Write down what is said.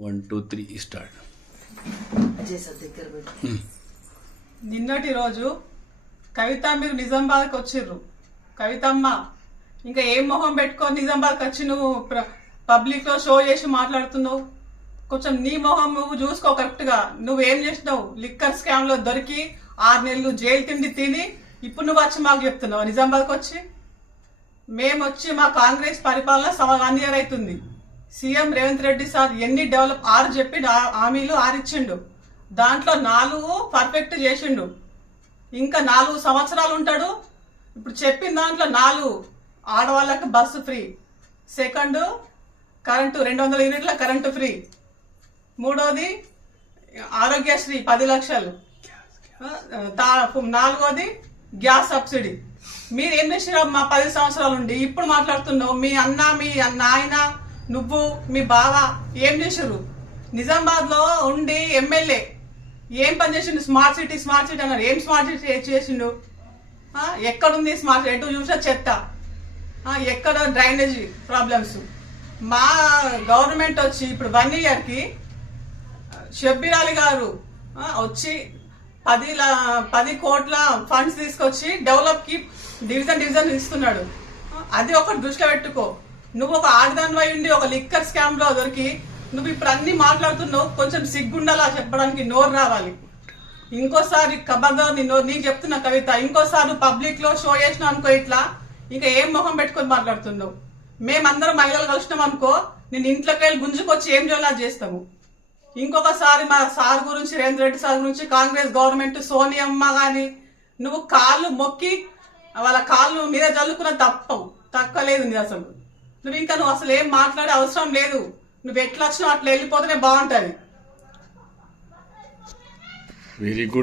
1 2 3 start. నిన్నటి రోజు కవిత మీరు నిజామాబాద్కి వచ్చిర్రు. కవితమ్మ ఇంకా ఏం మొహం పెట్టుకొని నిజామాబాద్కి వచ్చి నువ్వు పబ్లిక్ లో షో చేసి మాట్లాడుతున్నావు? కొంచెం నీ మొహం నువ్వు చూసుకో కరెక్ట్ గా. నువ్వేం చేసినావు? లిక్కర్ స్కామ్ లో దొరికి 6 నెలలు జైలు తిండి తిని ఇప్పుడు నువ్వు వచ్చి మాకు చెప్తున్నావు నిజామాబాద్కి వచ్చి. మేము వచ్చి మా కాంగ్రెస్ పరిపాలన 1 year అవుతుంది. సీఎం రేవంత్ రెడ్డి సార్ ఎన్ని డెవలప్ 6 చెప్పి హామీలు 6 ఇచ్చిండు. దాంట్లో 4 పర్ఫెక్ట్ చేసిండు. ఇంకా 4 సంవత్సరాలు ఉంటాడు. ఇప్పుడు చెప్పిన దాంట్లో 4 ఆడవాళ్ళకి బస్సు ఫ్రీ, సెకండ్ కరెంటు 200 యూనిట్ల కరెంటు ఫ్రీ, మూడోది ఆరోగ్యశ్రీ 10 లక్షలు, 4వది గ్యాస్ సబ్సిడీ. మీరు ఏం చేసినారు మా 10 సంవత్సరాలు ఉండి ఇప్పుడు మాట్లాడుతున్నావు? మీ అన్న, మీ నాయన, నువ్వు, మీ బావ ఏం చేసారు? నిజామాబాద్ లో ఉండి ఎమ్మెల్యే ఏం పని చేసిండు? స్మార్ట్ సిటీ స్మార్ట్ సిటీ అన్నారు. ఏం స్మార్ట్ సిటీ చేసిండు? ఎక్కడుంది స్మార్ట్ సిటీ? ఎటు చూసా చెత్త, ఎక్కడ డ్రైనేజీ ప్రాబ్లమ్స్. మా గవర్నమెంట్ వచ్చి ఇప్పుడు 1 year కి షబ్బీర్ అలీ గారు వచ్చి 10 కోట్ల ఫండ్స్ తీసుకొచ్చి డెవలప్ కి డివిజన్ ఇస్తున్నాడు. అది ఒకటి దృష్టిలో పెట్టుకో. నువ్వు ఒక ఆడదానివై ఉండి ఒక లిక్కర్ స్కామ్ లో దొరికి నువ్వు ఇప్పుడు అన్ని మాట్లాడుతున్నావు. కొంచెం సిగ్గుండాలా చెప్పడానికి, నోరు రావాలి. ఇంకోసారి ఖబర్దార్ నీకు చెప్తున్నా కవిత, ఇంకోసారి నువ్వు పబ్లిక్ లో షో చేసినావు అనుకో ఇట్లా, ఇంకా ఏం మొహం పెట్టుకొని మాట్లాడుతున్నావు? మేమందరం మహిళలు కలిసినాం అనుకో, నేను ఇంట్లోకి వెళ్ళి గుంజుకొచ్చి ఏం చేయాలి చేస్తాము. ఇంకొకసారి మా సార్ గురించి, రేవంత్ రెడ్డి సార్ గురించి, కాంగ్రెస్ గవర్నమెంట్, సోనియమ్మ గాని నువ్వు కాళ్ళు మొక్కి వాళ్ళ కాళ్ళు మీద చల్లుకున్న తక్కలేదు నీ అసలు. నువ్వు అసలు ఏం మాట్లాడే అవసరం లేదు. నువ్వు ఎట్లా వచ్చినావు అట్లా వెళ్ళిపోతేనే బాగుంటది. Very good.